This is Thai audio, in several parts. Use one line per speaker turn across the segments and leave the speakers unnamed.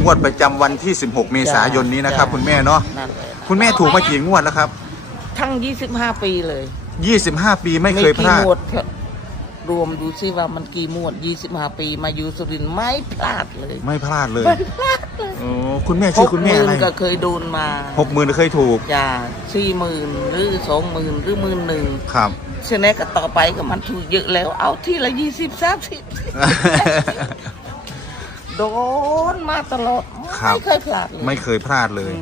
งวดประจำวันที่ 16 เมษายนนี้นะครับคุณแม่เนาะคุณแม่ถูกมากี่งวดแล้วครับ
ทั้ง25 ปีเลย
25 ปีไม่เคยพลาด
รวมดูซิว่ามันกี่งวด25 ปีมาอยู่สุรินทร์ไม่พลาดเลย
ไม่พลาดเลยโอ้คุณแม่ชื่อคุณแม่อะไร
ก็เคยโดนมา
60,000เคยถูก
จ้า40,000หรือ20,000หรือ11,000
ครับ
เช่นนี้ก็ต่อไปก็มันถูกเยอะแล้วเอาที่ละ20-30โดนมาตลอดไม่เคยพลาดเลย
ไม่เคยพลาดเลย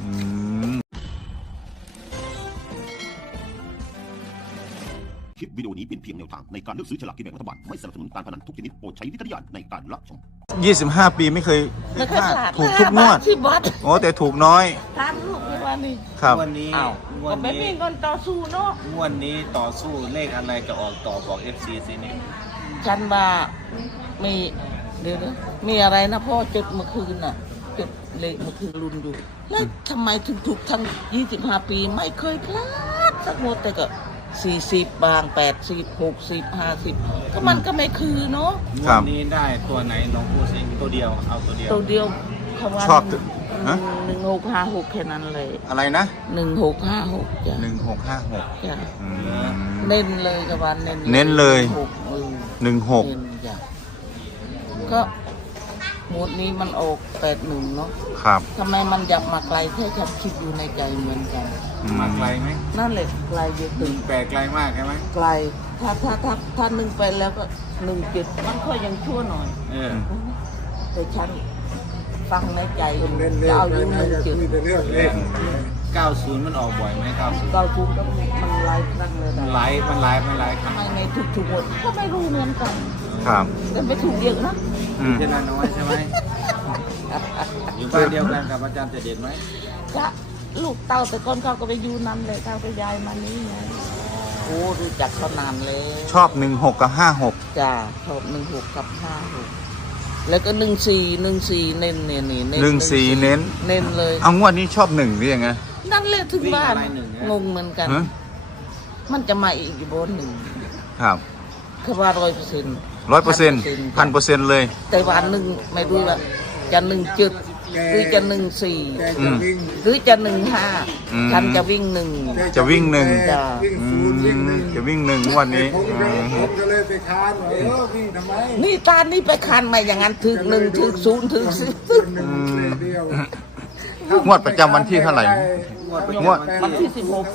คลิปวิดีโอนี้เป็นเพียงแนวทางในการเลือกซื้อฉลากกินแบ่งรัฐบาลไม่สนับสนุนการพนันทุกชนิดโปรดใช้วิจารณญาณในการรับชม
25 ปีไม่เคยพลาดถูกทุกงวดโอ้แต่ถูกน้อย
ตามลูกในวันนี้
ครับ
วันนี้
ก็ไม่มีเงินต่อสู้เนาะ
วันนี้ต่อสู้เลขอะไรจะออกต่อบอก FC สินี่
ฉันว่ามีเดี๋ยวมีอะไรนะพ่อจดเมื่อคืนน่ะจดเลขเมื่อคืนรุนอยู่แล้วทำไมถึงถูกทั้ง25 ปีไม่เคยพลาดสักงวดแต่ก็40บาง80 60 50ก็มันก็ไม่คือเนาะ
วันนี้ได้ตัวไหนน้องพูดสิตัวเดียวเอาตัวเดียว
คำว่า
ชอบ
1656แค่นั้นเลย
อะไรนะ
1656จ้ะ
1656
จ้ะเน้นเลยกับวัน
เน้นเลย16
จ้ะก็หมดนี้มันออก81เนาะ
ครับ
ทำไมมันอยากมาไกลแค่ฉันคิดอยู่ในใจเหมือนกัน
มาไกลไหม
นั่นแหละไกลเยอะตึง
แปลไกลมากใช่ไหม
ไกลถ้า1ไปแล้วก็17มันก็ยังชั่วหน่อยแต่ฉันฟังในใจจะเอาอยู่
90มันออกบ่อยไหม90
ก็มันไลฟ์ครั้งเลย
มันไลฟ์
ทำไมในทุกหมดก็ไม่รู้เหมือนกัน
ครับ
แต่ไปถูกเยอะนะ
เจนาน้อยใช่ไหมอยู่บ้านเดียวกันกับอาจารย์เด็ดไหม
จะลูกเต่าแต่ก่อนเขาก็ไปอยู่นั่นเลยเขาไปย้ายมานี่ไงโอ้รู้จักเขานานเลย
ชอบ16กับ56
จ้าชอบ16กับ56แล้วก็14เน้นเนี่ย
14เน้น
เลย
เอางวดนี้ชอบ1หรือยังไง
นั่นเลยถึงบ้านงงเหมือนกันมันจะมาอีกบน
1ครับ
คือว่า100%
100% เลย
แต่วันหนึ่งไม่รู้ว่าจะ1 หรือจะ14หรือจะ15ฉันจะวิ่ง1
จะวิ่ง
1
จะวิ่ง1วันนี้
ก็เลยไปคานวิ่งทำไม
นี่ตานี่ไปคานมาอย่างนั้นถึง1ถึง0ถึง
10งวดประจำวันที่เท่าไหร่งวด
วันที่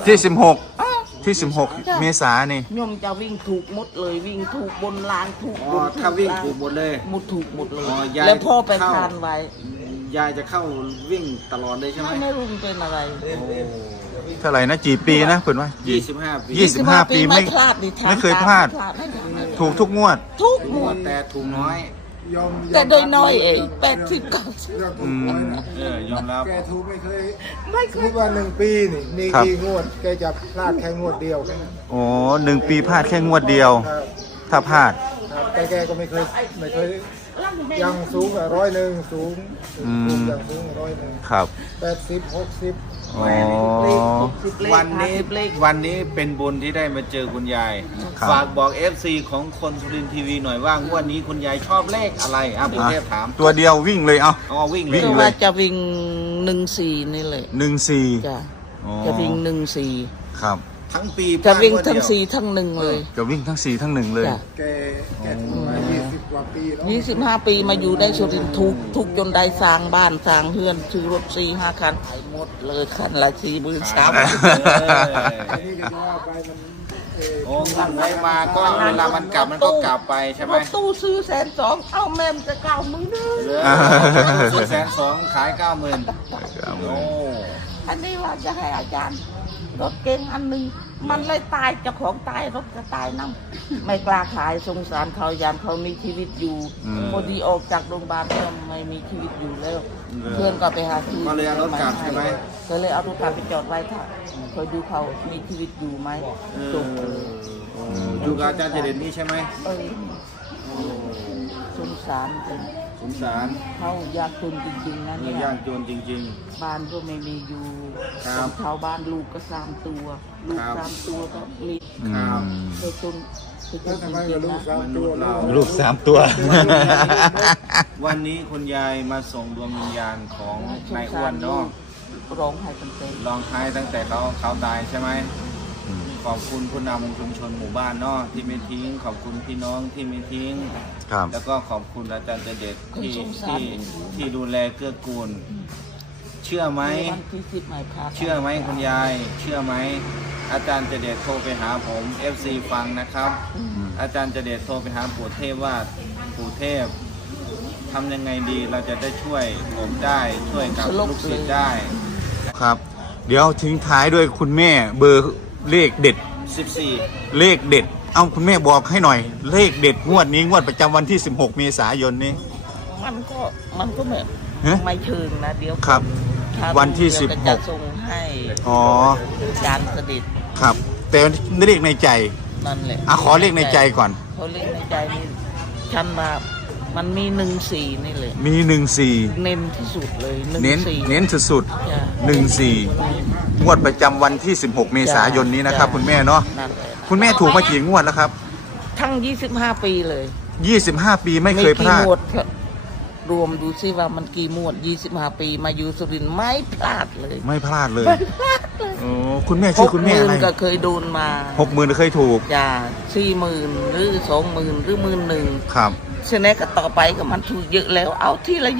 16 เมษายนนี่
โยมจะวิ่งถูกหมดเลยวิ่งถูกบนลานถูกบน
ถ้าวิ่งถูกหมดเลย
ถูกหมดเลยแล้วพ่อไปคานไว้
ยายจะเข้าวิ่งตลอดเลยใช่ไหม
ไม่รู้เป็นอะไร
เท่าไหร่นะกี่ปีนะเพื่อนว่า25 ปีไม่เคยพลาดถูกทุกงวด
แต่ถูกน้อย
แต่โดยน้อยเอง80-90
ยอมรับ
แกถูกไม่เคยว่า1 ปีนี่มีกี่งวดแกจะพลาดแค่งวดเดียวแค่นั้น
โอ้1 ปีพลาดแค่งวดเดียวถ้าพลาด
แต่แกก็ไม่เคยยังสูง100สูงยังสูง100
ครับ
80-60
วันนี้เป็นบุญที่ได้มาเจอคุณยายฝากบอก FC ของคนสุรินทร์ทีวีหน่อยว่างวดนี้คุณยายชอบเลขอะไรผมเทพถาม
ตัวเดียววิ่งเลย
วิ่ง
เลยว่าจะวิ่ง14นี่เลย
14
จะวิ่ง14
ครับ
ทั้งปี
จะวิ่งทั้ง4ทั้ง1เลย
จะวิ่งทั้ง4ทั้ง1เลย
แกถูกมา20 กว่าปีแล้ว
25 ปีมาอยู่ได้สุรินทร์ทุกจนได้สร้างบ้านสร้างเฮือนซื้อรถ4-5 คันไปหมดเลยคันละ43,000
โอ้เงินไว้มาก็เวลามันกลับมันก็กลับไปใช่ไหม
ตู้ซื้อ120,000เอาแม่จะ90,000
ซื้อ120,000ขาย90,000โอ้
อันนี้ว่าจะให้อาจารย์รถเก๋งอันหนึ่งมันเลยตายเจ้าของตายรถก็ตายน้ำไม่กล้าขายสงสารเขายามเขามีชีวิตอยู่พอดีออกจากโรงพยาบาลก็ไม่มีชีวิตอยู่แล้วเพื่อนก็ไปหาที่
ก็เลยเอารถกลับใช่ไหม
ก็เลยเอารถกลับไปจอดไว้ค่ะคอยดูเขามีชีวิตอยู่ไหมจบ
อยู่กับอาจารย์เจริญนี่ใช่ไหม
สงสารจริงเขายากจนจริงๆนะเนี่ย
ยากจนจริง
ๆบ้านก็ไม่มีอยู่ชาวบ้านลูกก็3 ตัวลูก3 ตัวก็มีไปจนสุด
แล้ว
จ
ทำไม
ริ
กับ
ง
ลู
ๆ
ก
นะ
สามตัวเรา
ลูก3 ตัว
วันนี้คุณยายมาส่งดวงวิญญาณของนายอ้วนเนาะ
ร้องไห้กันเต็ม
ลองท้ายตั้งแต่เขาตายใช่ไหมขอบคุณผู้นำชุมชนหมู่บ้านเนาะที่ไม่ทิ้ง ขอบคุณพี่น้องที่ไม่ทิ้ง
ครับ
แล้วก็ขอบคุณอาจารย์เด็ดที่ดูแลเกื้อกูล เชื่อไหม
วันที่10ไม่พลาด
เชื่อไหมคุณยาย เชื่อไหมอาจารย์เด็ดโทรไปหาผม FC ฟังนะครับ อาจารย์เด็ดโทรไปหาปู่เทพว่าปู่เทพทำยังไงดีเราจะได้ช่วยผมได้ช่วยกับลูกศิษย์ได้
ครับ เดี๋ยวทิ้งท้ายด้วยคุณแม่เบอร์เลขเด็ด
14
เลขเด็ด เอาคุณแม่บอกให้หน่อย เลขเด็ดงวดนี้งวดประจำวันที่ 16 เมษายนนี้
มันก็แบบ
ฮะ
ไม่เชิงนะเดี๋ยว
ครับ
ถ้า
วันที่
เดี๋ยจะส่งให้
อ๋อ
จานเสด็จ
ครับ แต่เลขในใจ
นั่นแหละ
ขอเลขในใจก่อน
เขาเลขในใจนี่ฉันมามันมี14นี่เลย
มี 14
เน้นที่สุดเลย
เน้น
14
เน้นสุด
จ้ะ
ๆ14 งวดประจำวันที่ 16 เมษายนนี้นะครับ
จ้ะ
คุณแม่เนาะ
นั่นแหละ
คุณแม่ถูกมากี่งวดแล้วครับ
ทั้ง 25 ปีเลย
25 ปีไม่เคยพลาด
กี่หมวดเถอะรวมดูซิว่ามันกี่หมวด 25 ปีมาอยู่สุรินทร์ไม่พลาดเลย
ไม่พลาดเลยโอ้คุณแม่ชื่อคุณแม่อะไร
60,000ก็เคยโดนมา
60,000เคยถูก
จ้า40,000 หรือ 20,000 หรือ11,000
ครับ
ฉะนั้นก็ต่อไปก็มันถูกเยอะแล้ว เอาที่ละ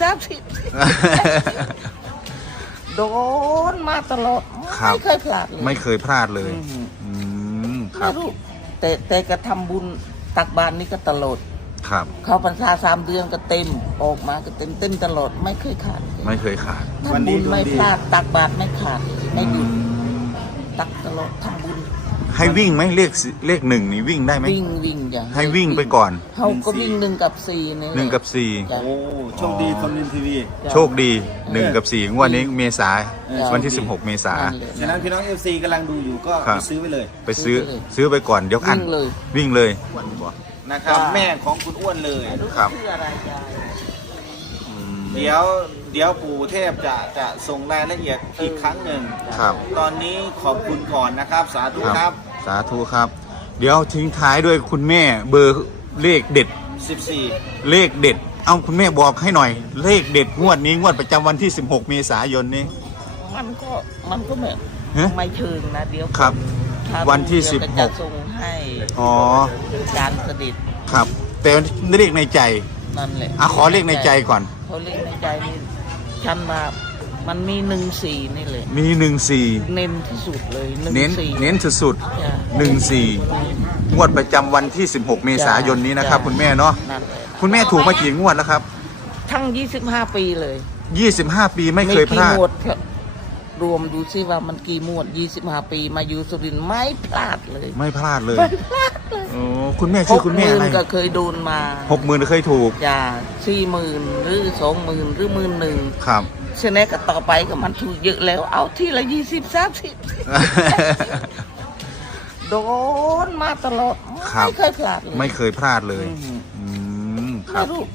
20-30 โดนมาตลอด
ครับ
ไม่เคยพลาดเลย
ไม่เคยพลาดเลย
อืม
ครับ
ไม่รู้แต่กระทำบุญตักบาตรนี่ก็ตลอด
ครับ
เข้าพรรษา3 เดือนก็เต็มออกมาก็เต็มตลอดไม่เคยขาดเลย
ไม่เคยขาด
ทำบุญไม่พลาดตักบาตรไม่ขาดเลยไม่หยุดตักตลอดทำบุญ
ให้วิ่งไหมเลข1นี่วิ่งได้ไหม
วิ่งอย่าง
ให้วิ่งไปก่อน
เขาก็วิ่ง1 กับ 4นี่แหละ
1 กับ
จ้ะ
โอ้โชคดีคนนินทีวี
4 โชคดี 1 กับ 4 งวดนี้เมษา
จ้ะ
วันที่ 16 เมษา
นั่นแหละ
ฉะนั้นพี่น้อง FC กำลังดูอยู่ก็
ครับ
ไปซื้อไว้เลย
ไปซื้อไปก่อนเดี๋ยวอัน
วิ่งเลย
วิ่งเลย
นะครับ แม่ของคุณอ้วนเลย
ครับ
ชื่ออะไรยาย
เดี๋ยวปู่เทพจะส่งรายละเอียดอีกครั้งหนึ่ง
ครับ
ตอนนี้ขอบคุณก่อนนะครับ สาธุครับ
สาธุครับ เดี๋ยวทิ้งท้ายด้วยคุณแม่เบอร์เลขเด็ด
14
เลขเด็ด เอาคุณแม่บอกให้หน่อย เลขเด็ดงวดนี้งวดประจำวันที่ 16 เมษายนนี้
มันก็แบบ
ฮะ
ไม่เชิงนะเดี๋ยว
ครับ
ถ้า
วันที่
เดี๋ยก็
16
จะส่งให้
อ๋อ
จานเสด็จ
ครับ แต่เลขในใจ
นั่นแหละ
ขอเลขในใจก่อน
เขาเลขในใจนี่ฉันมามันมี14นี่เลย
มี
เน้นที่สุดเลย
14 เน้นสุด
จ้ะ
ๆ14 งวดประจำวันที่ 16 เมษายนนี้นะครับ คุณแม่เนาะ
นั่นแหละ
คุณแม่ถูกมากี่งวดแล้วครับ
ทั้ง 25 ปีเลย
25 ปีไม่เคยพลาด
กี่หมวดเถอะรวมดูซิว่ามันกี่หมวด 25 ปีมาอยู่สุรินทร์ไม่พลาดเลย
ไม่พลาดเลยโอ้คุณแม่ชื่อคุณแม่อะไร
60,000ก็เคยโดนมา
60,000เคยถูก
จ้า40,000 หรือ 20,000 หรือ11,000
ครับ
ฉะนั้นก็ต่อไปก็มันถูกเยอะแล้ว เอาที่ละ20-30 โดนมาตลอด
ครับ
ไม่เคยพลาดเลย
ไม่เคยพลาดเลย
อืม
ครับ
ไม่รู้